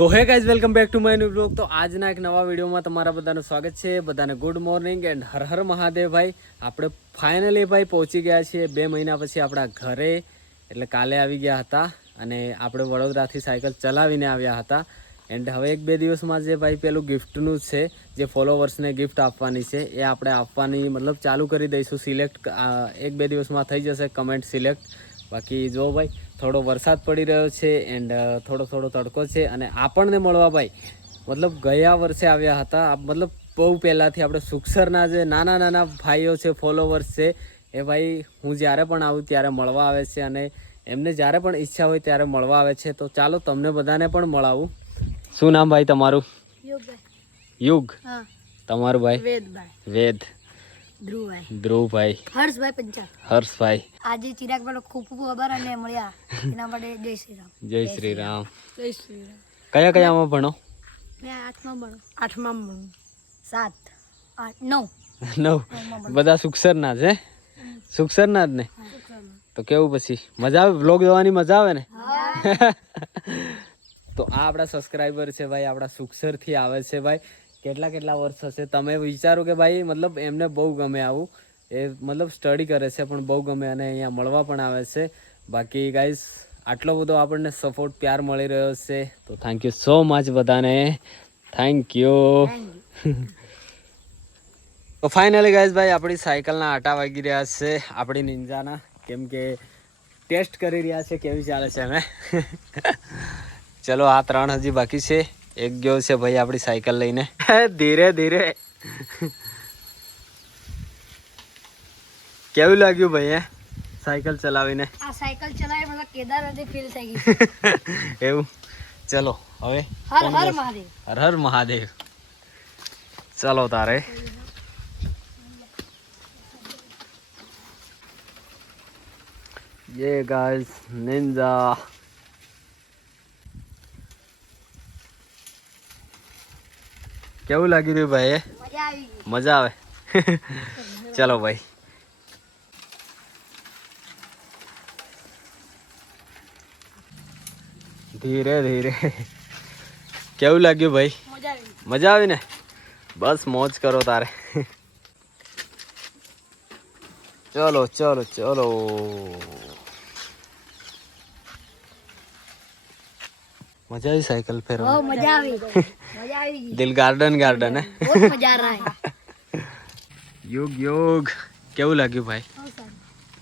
So hey guys welcome back to my new blog. તો આજના એક નવા વિડીયોમાં તમારા બધાનું સ્વાગત છે। બધાને good morning and Har Har Mahadev ભાઈ। આપણે ફાઇનલી ભાઈ પહોંચી ગયા છીએ 2 મહિના પછી આપણા ઘરે। એટલે કાલે આવી ગયા હતા અને આપણે વડોદરાથી સાયકલ ચલાવીને આવ્યા હતા। એન્ડ હવે 1-2 દિવસમાં જે ભાઈ પેલું ગિફ્ટનું છે, જે ફોલોવર્સને ગિફ્ટ આપવાની છે, એ આપણે આપવાની મતલબ ચાલુ કરી દઈશું। સિલેક્ટ 1-2 દિવસમાં થઈ જશે કમેન્ટ સિલેક્ટ। બાકી જો ભાઈ થોડો વરસાદ પડી રહ્યો છે એન્ડ થોડો તડકો છે અને આપણને મળવા ભાઈ મતલબ ગયા વર્ષે આવ્યા હતા। મતલબ બહુ પહેલાંથી આપણે સુખસરના જે નાના ભાઈઓ છે, ફોલોવર્સ છે, એ ભાઈ હું જ્યારે પણ આવું ત્યારે મળવા આવે છે અને એમને જ્યારે પણ ઈચ્છા હોય ત્યારે મળવા આવે છે। તો ચાલો તમને બધાને પણ મળાવું। શું નામ ભાઈ તમારું? યુગ। હા। તમારું ભાઈ? વેદભાઈ। વેદ। ધ્રુવભાઈ। હર્ષભાઈ। આજે ચિરાગભાઈનો ખૂબ ખૂબ આભાર અને મળ્યા એના માટે જય શ્રી રામ। જય શ્રી રામ। જય શ્રી રામ। કયામાં ભણો? મેં 8માં ભણું। 7 8 9 9 બધા સુખસરના છે? સુખસરના જ ને? તો કેવું પછી મજા આવે? વ્લોગ જોવાની મજા આવે ને? તો આ આપણા સબસ્ક્રાઈબર છે ભાઈ, આપણા સુખસરથી આવે છે ભાઈ। કેટલા વર્ષ હશે તમે વિચારો કે ભાઈ મતલબ એમને બહુ ગમે આવું। એ મતલબ સ્ટડી કરે છે પણ બહુ ગમે અને અહીંયા મળવા પણ આવે છે। બાકી ગાઈઝ આટલો બધો આપણને સપોર્ટ પ્યાર મળી રહ્યો છે તો થેન્ક યુ સો મચ બધાને, થેન્ક યુ। તો ફાઇનલી ગાઈઝ ભાઈ આપણી સાયકલના આટા વાગી રહ્યા છે આપણી નિંજાના, કેમ કે ટેસ્ટ કરી રહ્યા છે કેવી ચાલે છે અમે। ચલો આ 3 હજી બાકી છે। એક ગયો છે ભાઈ આપણી સાયકલ લઈને। ધીરે ધીરે। કેવું લાગ્યું ભાઈ હે સાયકલ ચલાવીને? આ સાયકલ ચલાવી મને કેદારનાથ ફીલ થઈ ગઈ। એવું? ચલો હવે હર હર મહાદેવ। હર હર મહાદેવ। ચલો તારે ये गाइस निंजा। કેવું લાગી રહ્યું ભાઈ? મજા આવી ગઈ। મજા આવે? ચલો ભાઈ ધીરે ધીરે। કેવું લાગ્યું ભાઈ? મજા આવી ગઈ। મજા આવી ને? બસ મોજ કરો તારે। ચલો ચલો ચલો। મજા આવી સાયકલ ફેરવા? બહુ મજા આવી ગઈ। દિલ ગાર્ડન ગાર્ડન હે। बहुत मजा आ रहा है। યુગ કેવું લાગ્યું ભાઈ?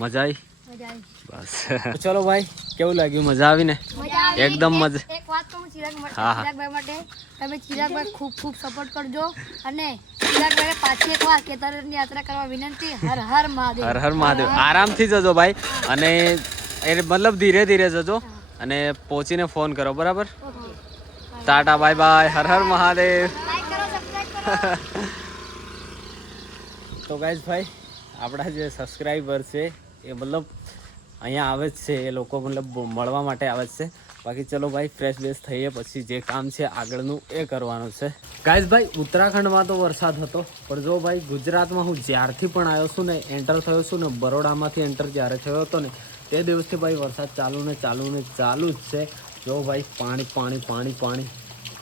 મજા આવી? મજા આવી। બસ ચલો ભાઈ કેવું લાગ્યું? મજા આવી ને? એકદમ મજા। એક વાત કહું હા, હા। ચિરાગભાઈ માટે, તમે ચિરાગભાઈ ખૂબ સપોર્ટ કરજો અને ચિરાગભાઈને પાછી એકવાર કેદારનાથની યાત્રા કરવા વિનંતી। હર હર મહાદેવ। હર હર મહાદેવ। આરામથી જજો ભાઈ અને એ મતલબ ધીરે ધીરે જજો અને પહોંચીને ફોન કરો, બરાબર? Tata bye bye, Har Har Mahadev. Like કરો, સબસ્ક્રાઇબ કરો। તો ગાઈઝ ભાઈ આપણા જે સબસ્ક્રાઈબર છે એ મતલબ અહીંયા આવે જ છે, એ લોકો મતલબ મળવા માટે આવે જ છે। બાકી ચલો ભાઈ ફ્રેશ બેશ થઈએ પછી જે કામ છે આગળનું એ કરવાનું છે। ગાઈઝ ભાઈ ઉત્તરાખંડમાં તો વરસાદ હતો પણ જો ભાઈ ગુજરાતમાં હું જ્યારથી પણ આવ્યો છું ને, એન્ટર થયો છું ને, બરોડામાંથી એન્ટર જ્યારે થયો હતો ને તે દિવસથી ભાઈ વરસાદ ચાલુ જ છે। જો ભાઈ પાણી।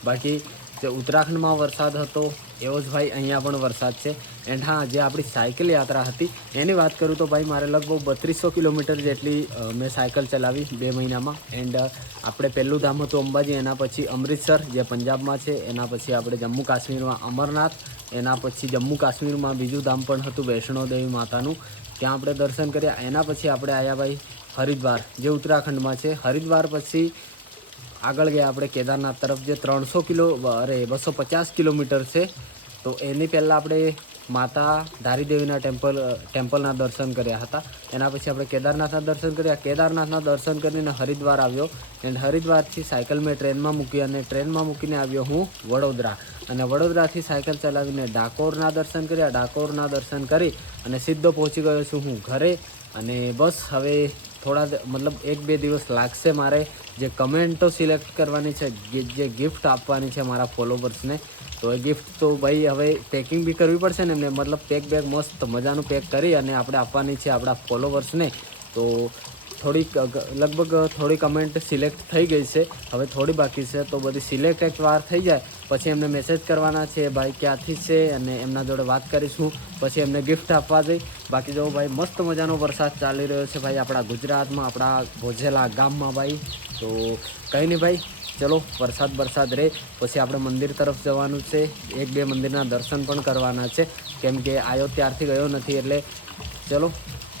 બાકી જે ઉત્તરાખંડમાં વરસાદ હતો એવો જ ભાઈ અહીંયા પણ વરસાદ છે। એન્ડ હા, જે આપણી સાયકલ યાત્રા હતી એની વાત કરું તો ભાઈ મારે લગભગ 3200 કિલોમીટર જેટલી મેં સાયકલ ચલાવી 2 મહિનામાં। એન્ડ આપણે પહેલું ધામ હતું અંબાજી, એના પછી અમૃતસર જે પંજાબમાં છે, એના પછી આપણે જમ્મુ કાશ્મીરમાં અમરનાથ, એના પછી જમ્મુ કાશ્મીરમાં બીજું ધામ પણ હતું વૈષ્ણોદેવી માતાનું, ત્યાં આપણે દર્શન કર્યા। એના પછી આપણે આવ્યા ભાઈ હરિદ્વાર જે ઉત્તરાખંડમાં છે। હરિદ્વાર પછી આગળ ગયા આપણે કેદારનાથ તરફ જે 250 કિલોમીટર છે। તો એની પહેલાં આપણે માતા ધારીદેવીના ટેમ્પલના દર્શન કર્યા હતા। એના પછી આપણે કેદારનાથના દર્શન કર્યા। કેદારનાથના દર્શન કરીને હરિદ્વાર આવ્યો એન્ડ હરિદ્વારથી સાયકલ મેં ટ્રેનમાં મૂકી અને ટ્રેનમાં મૂકીને આવ્યો હું વડોદરા અને વડોદરાથી સાયકલ ચલાવીને ડાકોરના દર્શન કર્યા। ડાકોરના દર્શન કરી અને સીધો પહોંચી ગયો છું હું ઘરે અને બસ હવે થોડા મતલબ 1-2 દિવસ લાગશે મારે જે કમેન્ટો સિલેક્ટ કરવાની છે, જે ગિફ્ટ આપવાની છે મારા ફોલોવર્સને। તો એ ગિફ્ટ તો ભાઈ હવે પેકિંગ બી કરવી પડશે ને એમને, મતલબ પેક મસ્ત મજાનું પેક કરી અને આપણે આપવાની છે આપણા ફોલોવર્સને। તો લગભગ થોડી કમેન્ટ સિલેક્ટ થઈ ગઈ છે, હવે થોડી બાકી છે. તો બધી સિલેક્ટ એકવાર થઈ જાય પછી એમને મેસેજ કરવાના છે ભાઈ ક્યાંથી છે, અને એમના જોડે વાત કરીશું, પછી એમને ગિફ્ટ આપવા જઈ. બાકી જો ભાઈ મસ્ત મજાનો વરસાદ ચાલી રહ્યો છે ભાઈ આપણા ગુજરાતમાં, આપણા ભોજેલા ગામમાં ભાઈ. તો કંઈ નહીં ભાઈ, ચલો વરસાદ રહે પછી આપણે મંદિર તરફ જવાનું છે. 1-2 મંદિરના દર્શન પણ કરવાના છે, કેમ કે આવ્યો ત્યારથી ગયો નથી, એટલે ચલો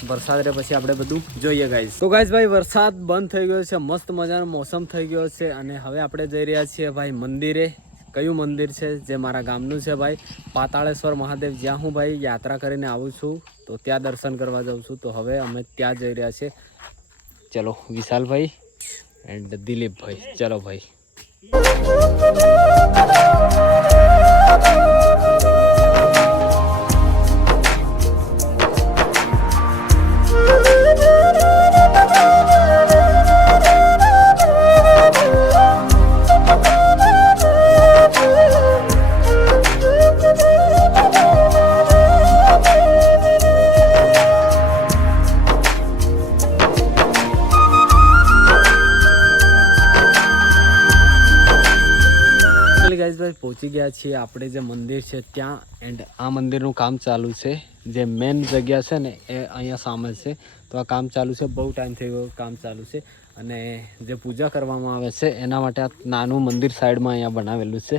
વરસાદ રહે પછી આપણે બધું જોઈએ ગાઈઝ. તો ગાઈઝ ભાઈ વરસાદ બંધ થઈ ગયો છે, મસ્ત મજાનો મોસમ થઈ ગયો છે, અને હવે આપણે જઈ રહ્યા છીએ ભાઈ મંદિરે. કયું મંદિર છે? જે મારા ગામનું છે ભાઈ, પાતાળેશ્વર મહાદેવ, જ્યાં હું ભાઈ યાત્રા કરીને આવું છું, તો ત્યાં દર્શન કરવા જાઉં છું. તો હવે અમે ત્યાં જઈ રહ્યા છીએ. ચલો વિશાલભાઈ એન્ડ દિલીપભાઈ, ચલો ભાઈ. ગાઈઝભાઈ પહોંચી ગયા છીએ આપણે જે મંદિર છે ત્યાં, એન્ડ આ મંદિરનું કામ ચાલુ છે. જે મેન જગ્યા છે ને એ અહીંયા સામે છે. તો આ કામ ચાલુ છે, બહુ ટાઈમ થઈ ગયો કામ ચાલુ છે, અને જે પૂજા કરવામાં આવે છે એના માટે આ નાનું મંદિર સાઈડમાં અહીંયા બનાવેલું છે.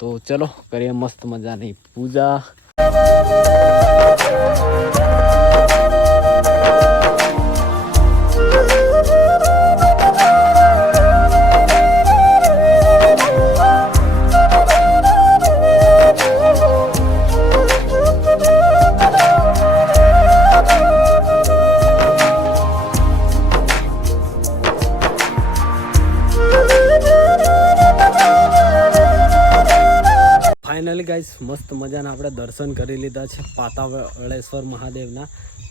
તો ચલો કરીએ મસ્ત મજાની પૂજા. ફાઇનલી ગાઈસ મસ્ત મજાના આપણે દર્શન કરી લીધા છે પાતાળેશ્વર મહાદેવના.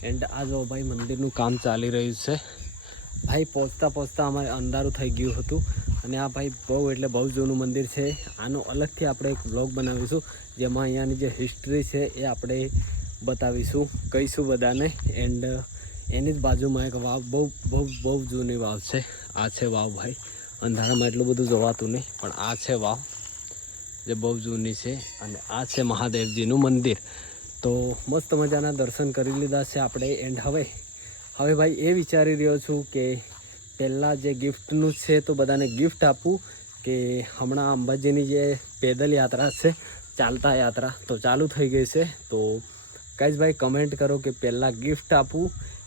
એન્ડ આ જો ભાઈ મંદિરનું કામ ચાલી રહ્યું છે ભાઈ. પહોંચતા અમારે અંધારું થઈ ગયું હતું, અને આ ભાઈ બહુ એટલે બહુ જૂનું મંદિર છે. આનો અલગથી આપણે એક બ્લોગ બનાવીશું, જેમાં અહીંયાની જે હિસ્ટ્રી છે એ આપણે બતાવીશું, કહીશું બધાને. એન્ડ એની જ બાજુમાં એક વાવ, બહુ જૂની વાવ છે. આ છે વાવ ભાઈ. અંધારામાં એટલું બધું જોવાતું નહીં, પણ આ છે વાવ જે બહુ જૂની છે, અને આ છે મહાદેવજીનું મંદિર. તો મસ્ત મજાના દર્શન કરી લીધા છે આપણે. એન્ડ હવે ભાઈ એ વિચારી રહ્યો છું કે પહેલાં જે ગિફ્ટનું છે તો બધાને ગિફ્ટ આપું, કે હમણાં અંબાજીની જે પેદલ યાત્રા છે, ચાલતા યાત્રા તો ચાલુ થઈ ગઈ છે. તો ગાઈઝ ભાઈ કમેન્ટ કરો કે પહેલાં ગિફ્ટ આપું.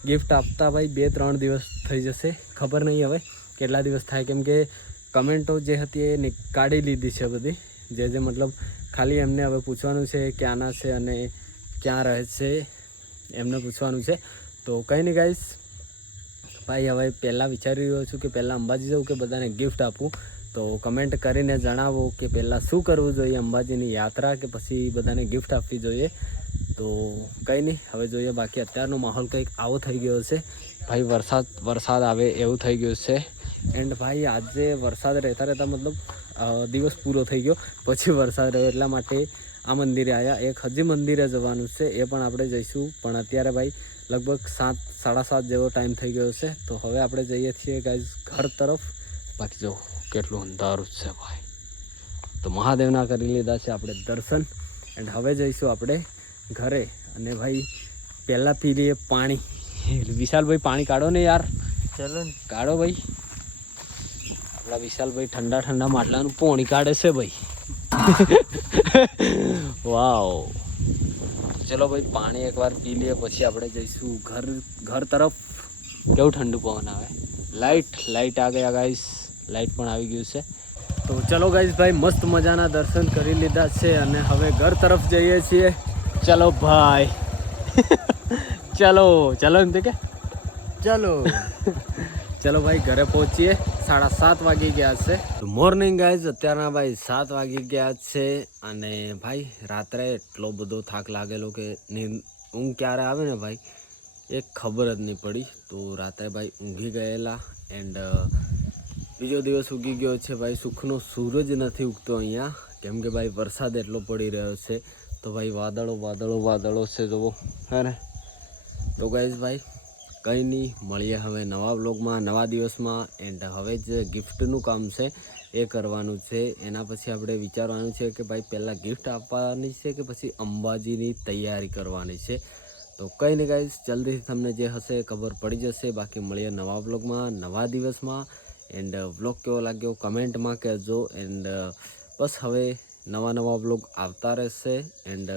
ગિફ્ટ આપતા ભાઈ 2-3 દિવસ થઈ જશે, ખબર નહીં હવે કેટલા દિવસ થાય, કેમ કે કમેન્ટો જે હતી એ કાઢી લીધી છે બધી. જે મતલબ ખાલી એમને હવે પૂછવાનું છે ક્યાંના છે અને ક્યાં રહે છે, એમને પૂછવાનું છે. તો કંઈ નહીં ગાઈસ ભાઈ, હવે પહેલાં વિચારી રહ્યો છું કે પહેલાં અંબાજી જાઉં કે બધાને ગિફ્ટ આપું. તો કમેન્ટ કરીને જણાવો કે પહેલાં શું કરવું જોઈએ, અંબાજીની યાત્રા કે પછી બધાને ગિફ્ટ આપવી જોઈએ. તો કંઈ નહીં, હવે જોઈએ. બાકી અત્યારનો માહોલ કંઈક આવો થઈ ગયો છે ભાઈ, વરસાદ આવે એવું થઈ ગયું છે. એન્ડ ભાઈ આજે વરસાદ રહેતા મતલબ દિવસ પૂરો થઈ ગયો પછી વરસાદ રહ્યો, એટલા માટે આ મંદિરે આવ્યા. એક હજી મંદિરે જવાનું છે, એ પણ આપણે જઈશું, પણ અત્યારે ભાઈ લગભગ 7-7:30 જેવો ટાઈમ થઈ ગયો છે. તો હવે આપણે જઈએ છીએ ગાઈઝ ઘર તરફ. બાકી જો કેટલું અંધારું છે ભાઈ. તો મહાદેવના કરી લીધા છે આપણે દર્શન, એન્ડ હવે જઈશું આપણે ઘરે. અને ભાઈ પહેલાં પી લઈએ પાણી. વિશાલભાઈ પાણી કાઢો ને યાર, ચલો ને કાઢો ભાઈ. આપણા વિશાલભાઈ ઠંડા માટલાનું પાણી કાઢે છે ભાઈ. વાવ. ચલો ભાઈ પાણી એકવાર પી લઈએ પછી આપણે જઈશું ઘર તરફ. કેવું ઠંડુ પવન આવે. લાઇટ આ ગયા ગાઈસ, લાઇટ પણ આવી ગયું છે. તો ચલો ગાઈસ ભાઈ મસ્ત મજાના દર્શન કરી લીધા છે, અને હવે ઘર તરફ જઈએ છીએ. ચલો ભાઈ ચલો એમ તો કે ચલો ભાઈ ઘરે પહોંચીએ. 7:30 વાગી ગયા છે. મોર્નિંગ ગાઈઝ, અત્યારના ભાઈ 7 વાગી ગયા છે. અને ભાઈ રાત્રે એટલો બધો થાક લાગેલો કે ઊંઘ ક્યારે આવે ને ભાઈ એક ખબર જ નહીં પડી. તો રાત્રે ભાઈ ઊંઘી ગયેલા. એન્ડ બીજો દિવસ ઉગી ગયો છે ભાઈ. સુખનો સૂરજ નથી ઉગતો અહીંયા, કેમ કે ભાઈ વરસાદ એટલો પડી રહ્યો છે. તો ભાઈ વાદળો છે જુઓ, હે ને. તો ગાઈઝ ભાઈ કંઈ નહીં, મળીએ હવે નવા વ્લોગમાં નવા દિવસમાં. એન્ડ હવે જે ગિફ્ટનું કામ છે એ કરવાનું છે. એના પછી આપણે વિચારવાનું છે કે ભાઈ પહેલાં ગિફ્ટ આપવાની છે કે પછી અંબાજીની તૈયારી કરવાની છે. તો કંઈ નહીં ગાઈસ, જલ્દીથી તમને જે હશે એ ખબર પડી જશે. બાકી મળીએ નવા વ્લોગમાં નવા દિવસમાં. એન્ડ વ્લોગ કેવો લાગ્યો કમેન્ટમાં કહેજો. એન્ડ બસ હવે નવા વ્લોગ આવતા રહેશે. એન્ડ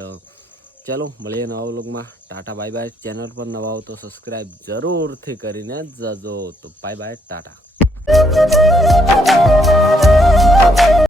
ચાલો મળીએ નવા વ્લોગમાં. Tata bye bye. ચેનલ પર નવા હો તો સબસ્ક્રાઈબ જરૂરથી કરીને જજો. તો બાય બાય, ટાટા.